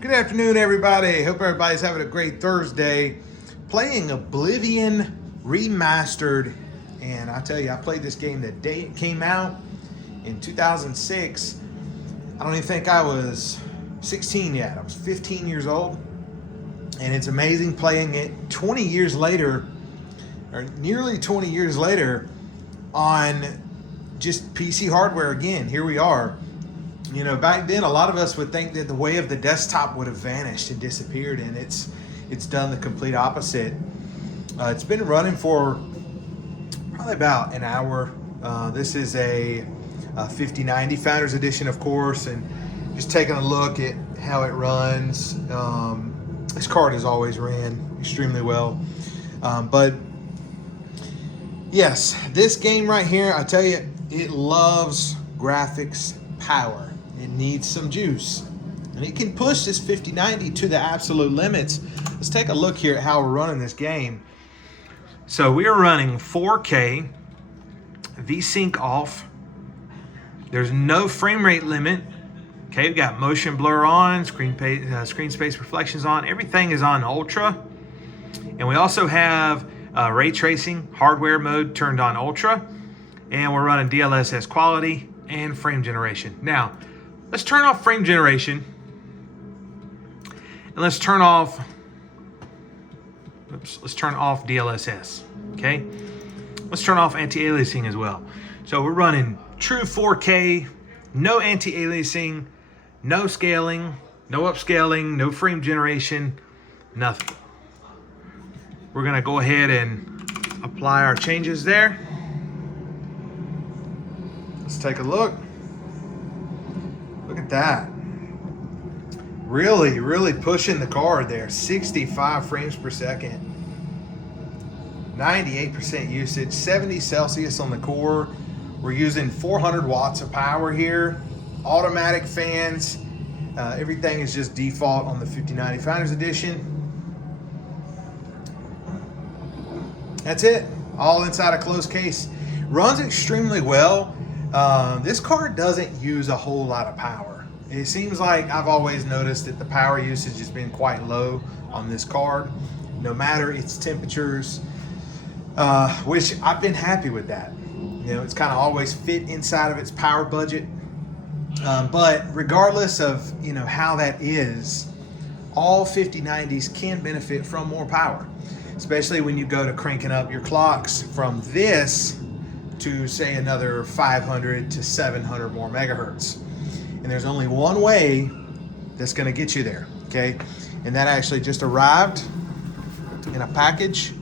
Good afternoon, everybody. Hope everybody's having a great Thursday. Playing Oblivion Remastered. And I tell you, I played this game the day it came out in 2006. I don't even think I was 16 yet. I was 15 years old. And it's amazing playing it 20 years later, or nearly 20 years later, on just PC hardware again. Here we are. You know, back then, a lot of us would think that the way of the desktop would have vanished and disappeared, and it's done the complete opposite. It's been running for probably about an hour. This is a 5090 Founders Edition, of course, and just taking a look at how it runs. This card has always ran extremely well, but yes, this game right here, I tell you, it loves graphics power. It needs some juice, and it can push this 5090 to the absolute limits. Let's take a look here at how we're running this game. So we are running 4K, VSync off. There's no frame rate limit. Okay, we've got motion blur on, screen space reflections on. Everything is on ultra, and we also have ray tracing hardware mode turned on ultra, and we're running DLSS quality and frame generation. Now, let's turn off frame generation, and let's turn off DLSS, okay? Let's turn off anti-aliasing as well. So we're running true 4K, no anti-aliasing, no scaling, no upscaling, no frame generation, nothing. We're gonna go ahead and apply our changes there. Let's take a look. Look at that. Really pushing the card there. 65 frames per second. 98% usage. 70 Celsius on the core. We're using 400 watts of power here. Automatic fans. Everything is just default on the 5090 Founders Edition. That's it. All inside a closed case. Runs extremely well. This card doesn't use a whole lot of power. It seems like I've always noticed that the power usage has been quite low on this card, no matter its temperatures, which I've been happy with that. You know, it's kind of always fit inside of its power budget. But regardless of, you know, how that is, all 5090s can benefit from more power, especially when you go to cranking up your clocks from this to say another 500 to 700 more megahertz. And there's only one way that's going to get you there, okay? And that actually just arrived in a package.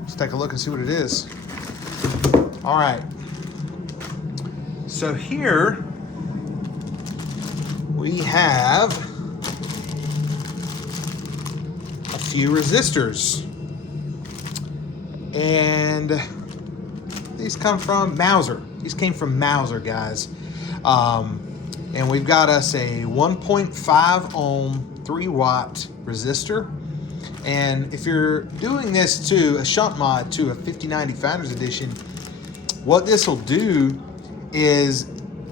Let's take a look and see what it is. All right. So here we have a few resistors. And these come from Mauser. These came from Mauser, guys. And we've got us a 1.5 ohm, 3 watt resistor. And if you're doing this to a shunt mod to a 5090 Founders Edition, what this will do is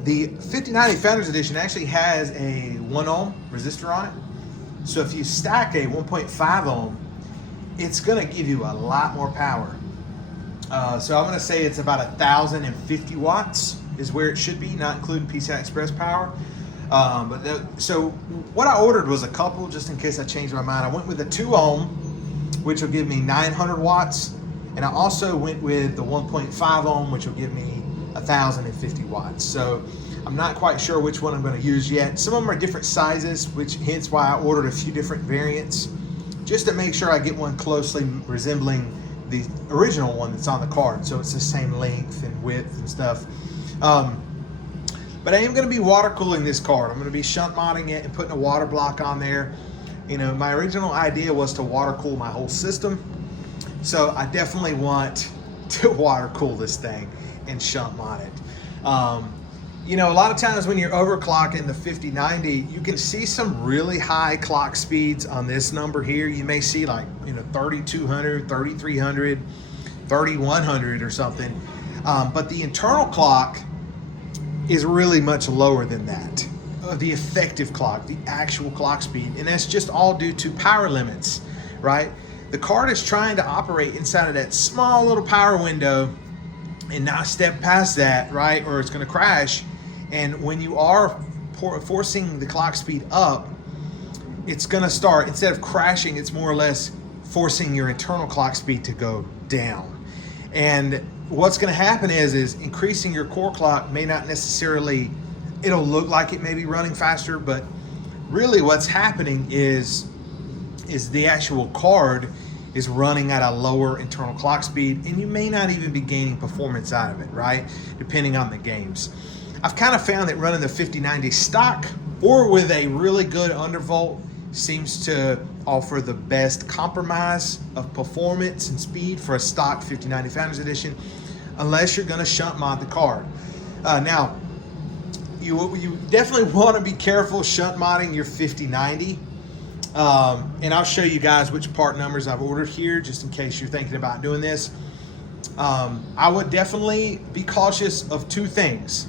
the 5090 Founders Edition actually has a 1 ohm resistor on it. So if you stack a 1.5 ohm, it's gonna give you a lot more power. So I'm gonna say it's about 1,050 watts is where it should be, not including PCI Express power. So what I ordered was a couple, just in case I changed my mind. I went with a 2 ohm, which will give me 900 watts. And I also went with the 1.5 ohm, which will give me 1,050 watts. So I'm not quite sure which one I'm gonna use yet. Some of them are different sizes, which hence why I ordered a few different variants, just to make sure I get one closely resembling the original one that's on the card, so it's the same length and width and stuff. But I am going to be water cooling this card. I'm going to be shunt modding it and putting a water block on there. You know, my original idea was to water cool my whole system, so I definitely want to water cool this thing and shunt mod it. You know, a lot of times when you're overclocking the 5090, you can see some really high clock speeds on this number here. You may see like, you know, 3,200, 3,300, 3,100 or something. But the internal clock is really much lower than that. the effective clock, the actual clock speed, and that's just all due to power limits, right? The card is trying to operate inside of that small little power window and not step past that, right? Or it's going to crash. And when you are forcing the clock speed up, it's going to start, instead of crashing, it's more or less forcing your internal clock speed to go down. And what's going to happen is increasing your core clock may not necessarily, it'll look like it may be running faster, but really what's happening is the actual card is running at a lower internal clock speed, and you may not even be gaining performance out of it, right? Depending on the games. I've kind of found that running the 5090 stock or with a really good undervolt seems to offer the best compromise of performance and speed for a stock 5090 Founders Edition, unless you're going to shunt mod the card. Now, you definitely want to be careful shunt modding your 5090. And I'll show you guys which part numbers I've ordered here, just in case you're thinking about doing this. I would definitely be cautious of two things.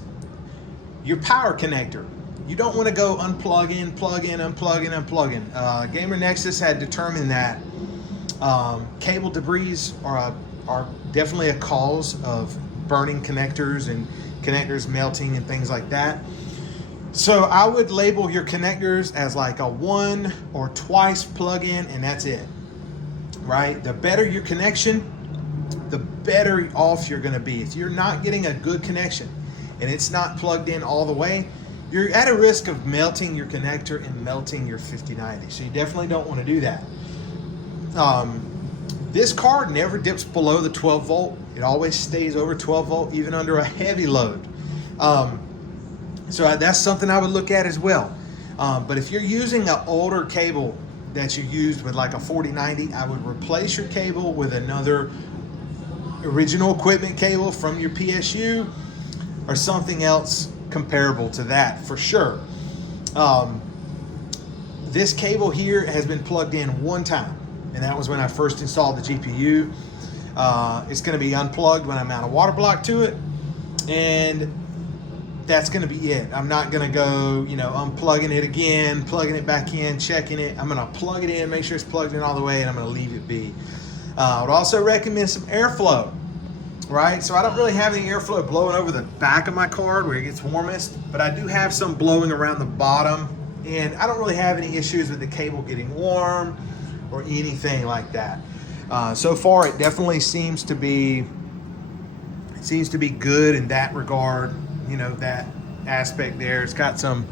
Your power connector. You don't want to go unplug in, plug in, unplug in, unplug in. Gamer Nexus had determined that cable debris are definitely a cause of burning connectors and connectors melting and things like that. So I would label your connectors as like a one or twice plug-in, and that's it, right? The better your connection, the better off you're gonna be. If you're not getting a good connection and it's not plugged in all the way, you're at a risk of melting your connector and melting your 5090. So you definitely don't wanna do that. This card never dips below the 12 volt. It always stays over 12 volt, even under a heavy load. So that's something I would look at as well. But if you're using an older cable that you used with like a 4090, I would replace your cable with another original equipment cable from your PSU or something else comparable to that for sure. This cable here has been plugged in one time, and that was when I first installed the GPU. It's going to be unplugged when I mount a water block to it, and that's going to be it. I'm not going to go, unplugging it again, plugging it back in, checking it. I'm going to plug it in, make sure it's plugged in all the way, and I'm going to leave it be. I would also recommend some airflow, right? So I don't really have any airflow blowing over the back of my card where it gets warmest, but I do have some blowing around the bottom, and I don't really have any issues with the cable getting warm or anything like that. So far, it definitely seems to be good in that regard. That aspect there. It's got some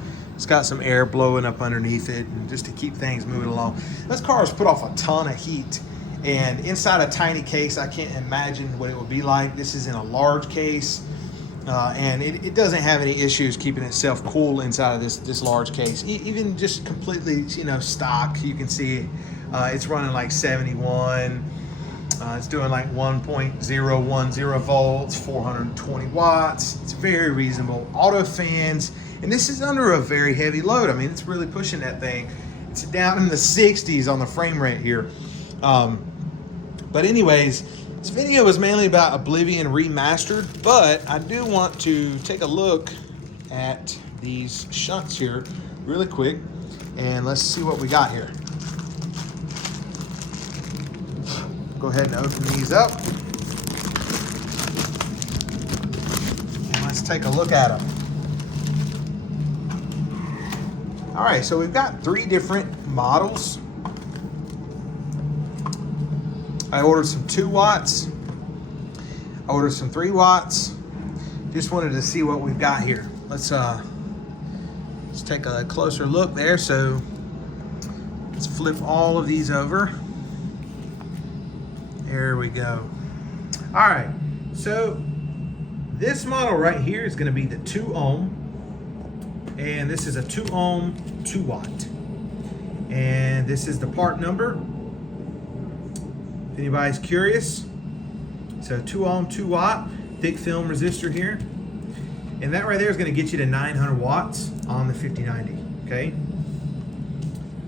air blowing up underneath it, and just to keep things moving along. This car has put off a ton of heat, and inside a tiny case, I can't imagine what it would be like. This is in a large case, and it doesn't have any issues keeping itself cool inside of this large case. Even just completely, stock, you can see it's running like 71. It's doing like 1.010 volts, 420 watts. It's very reasonable. Auto fans, and this is under a very heavy load. I mean, it's really pushing that thing. It's down in the 60s on the frame rate here. But anyways, this video was mainly about Oblivion Remastered, but I do want to take a look at these shunts here really quick, and let's see what we got here. Go ahead and open these up, and let's take a look at them. All right, so we've got 3 different models. I ordered some 2 watts. I ordered some 3 watts. Just wanted to see what we've got here. Let's take a closer look there. So let's flip all of these over. There we go. All right, so this model right here is going to be the 2 ohm, and this is a 2 ohm 2 watt, and this is the part number if anybody's curious. So 2 ohm 2 watt thick film resistor here, and that right there is going to get you to 900 watts on the 5090. Okay,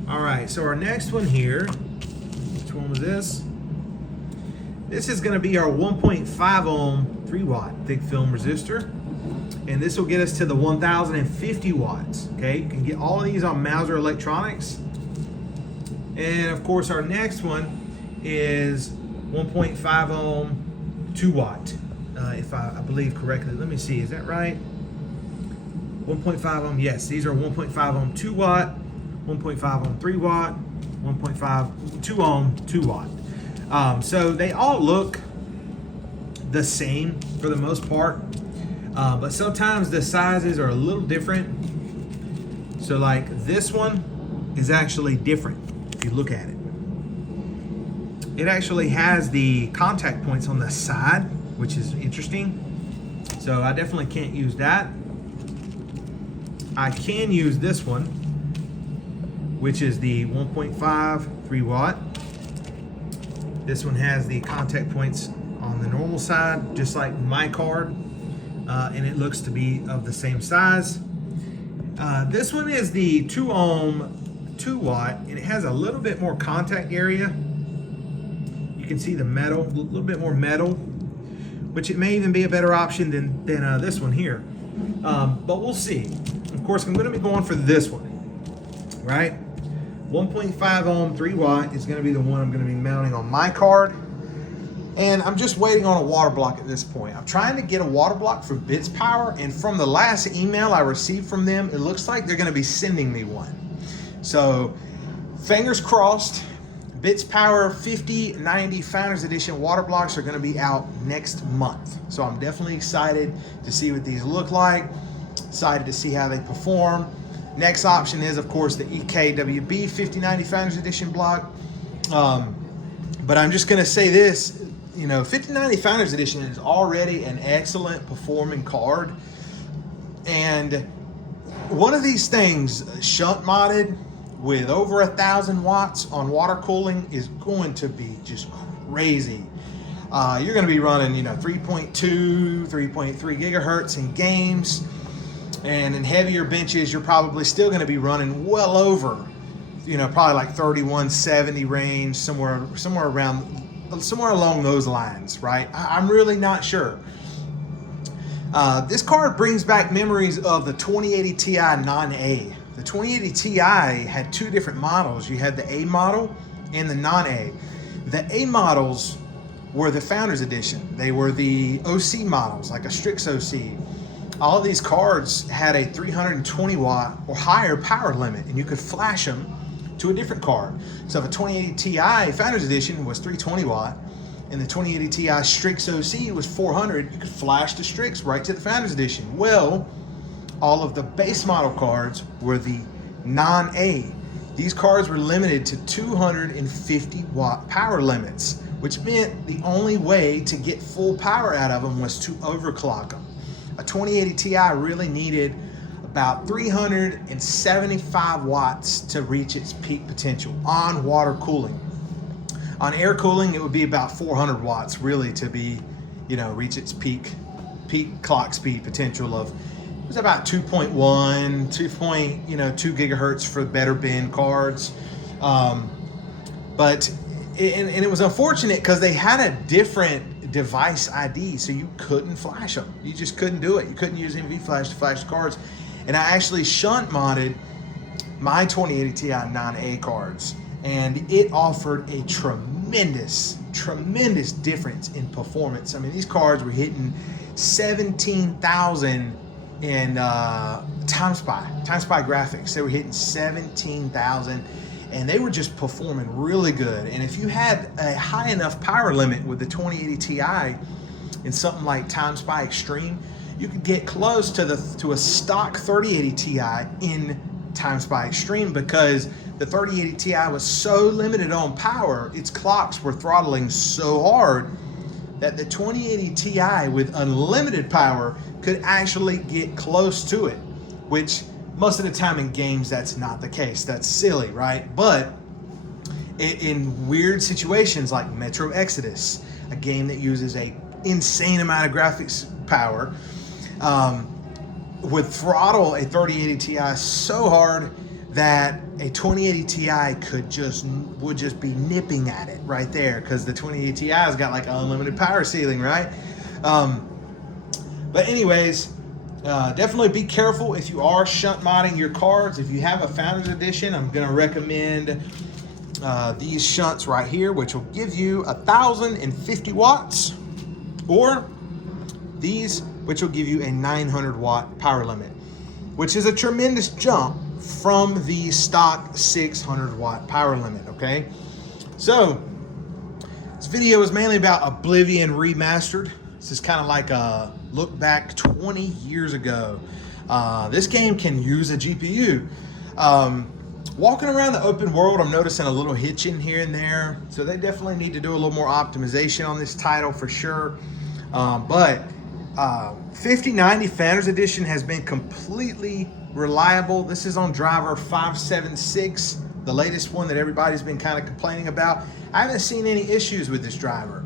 all right, so our next one here, which one was this? This is going to be our 1.5 ohm 3 watt thick film resistor, And this will get us to the 1050 watts. Okay, you can get all of these on Mouser Electronics. And of course, our next one is 1.5 ohm, 2 watt. If I believe correctly. Let me see, is that right? 1.5 ohm, yes, these are 1.5 ohm, 2 watt, 1.5 ohm, 3 watt, 1.5, 2 ohm, 2 watt. So they all look the same for the most part, but sometimes the sizes are a little different. So like this one is actually different if you look at it. It actually has the contact points on the side, which is interesting. So I definitely can't use that. I can use this one, which is the 1.5 3 watt. This one has the contact points on the normal side, just like my card, and it looks to be of the same size. This one is the 2 ohm 2 watt, and it has a little bit more contact area. You can see the metal, a little bit more metal, which it may even be a better option than this one here. But we'll see. Of course, I'm going to be going for this one, right? 1.5 ohm 3 watt is going to be the one I'm going to be mounting on my card. And I'm just waiting on a water block at this point. I'm trying to get a water block for Bits Power, and from the last email I received from them, it looks like they're going to be sending me one. So fingers crossed. Bits Power 5090 Founders Edition water blocks are going to be out next month. So I'm definitely excited to see what these look like. Excited to see how they perform. Next option is, of course, the EKWB 5090 Founders Edition block. But I'm just going to say this, you know, 5090 Founders Edition is already an excellent performing card. And one of these things, shunt modded, with over 1,000 watts on water cooling is going to be just crazy. You're going to be running, you know, 3.2, 3.3 gigahertz in games, and in heavier benches, you're probably still going to be running well over, you know, probably like 3170 range, somewhere along those lines, right? I'm really not sure. This card brings back memories of the 2080 Ti non-A. The 2080 Ti had two different models. You had the A model and the non-A. The A models were the Founders Edition. They were the OC models, like a Strix OC. All of these cards had a 320 watt or higher power limit, and you could flash them to a different card. So if a 2080 Ti Founders Edition was 320 watt, and the 2080 Ti Strix OC was 400, you could flash the Strix right to the Founders Edition. Well, all of the base model cards were the non-A. These cards were limited to 250 watt power limits, which meant the only way to get full power out of them was to overclock them. A 2080 Ti really needed about 375 watts to reach its peak potential on water cooling. On air cooling, it would be about 400 watts really to be, you know, reach its peak clock speed potential of, it was about 2.2 gigahertz for better bin cards. But it was unfortunate because they had a different device ID, so you couldn't flash them. You just couldn't do it. You couldn't use NV Flash to flash the cards. And I actually shunt modded my 2080 Ti non-A cards, and it offered a tremendous difference in performance. I mean, these cards were hitting 17,000 in Time Spy graphics. They were hitting 17,000, and they were just performing really good. And if you had a high enough power limit with the 2080 Ti in something like Time Spy Extreme, you could get close to a stock 3080 Ti in Time Spy Extreme, because the 3080 Ti was so limited on power, its clocks were throttling so hard that the 2080 Ti with unlimited power could actually get close to it, which most of the time in games that's not the case. That's silly, right? But in weird situations like Metro Exodus, a game that uses a insane amount of graphics power, would throttle a 3080 Ti so hard that a 2080 Ti would just be nipping at it right there, because the 2080 Ti's got like an unlimited power ceiling, right? But anyways, Definitely be careful if you are shunt modding your cards. If you have a Founders Edition, I'm going to recommend these shunts right here, which will give you 1,050 watts, or these, which will give you a 900 watt power limit, which is a tremendous jump from the stock 600 watt power limit. Okay, so this video is mainly about Oblivion Remastered. This is kind of like a look back 20 years ago. This game can use a GPU. Walking around the open world, I'm noticing a little hitching here and there. So they definitely need to do a little more optimization on this title for sure. But 5090 Founders Edition has been completely reliable. This is on driver 576, the latest one that everybody's been kind of complaining about. I haven't seen any issues with this driver.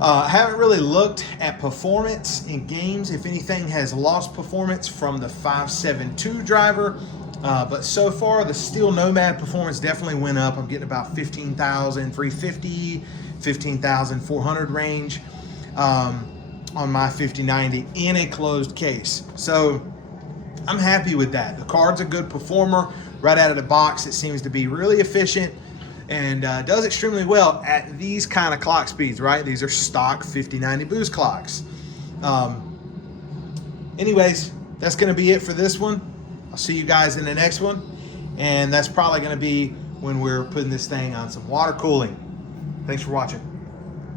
I haven't really looked at performance in games. If anything has lost performance from the 572 driver, but so far the Steel Nomad performance definitely went up. I'm getting about 15,350, 15,400 range on my 5090 in a closed case. So I'm happy with that. The card's a good performer. Right out of the box, it seems to be really efficient and does extremely well at these kind of clock speeds, right? These are stock 5090 boost clocks. Anyways, that's going to be it for this one. I'll see you guys in the next one. And that's probably going to be when we're putting this thing on some water cooling. Thanks for watching.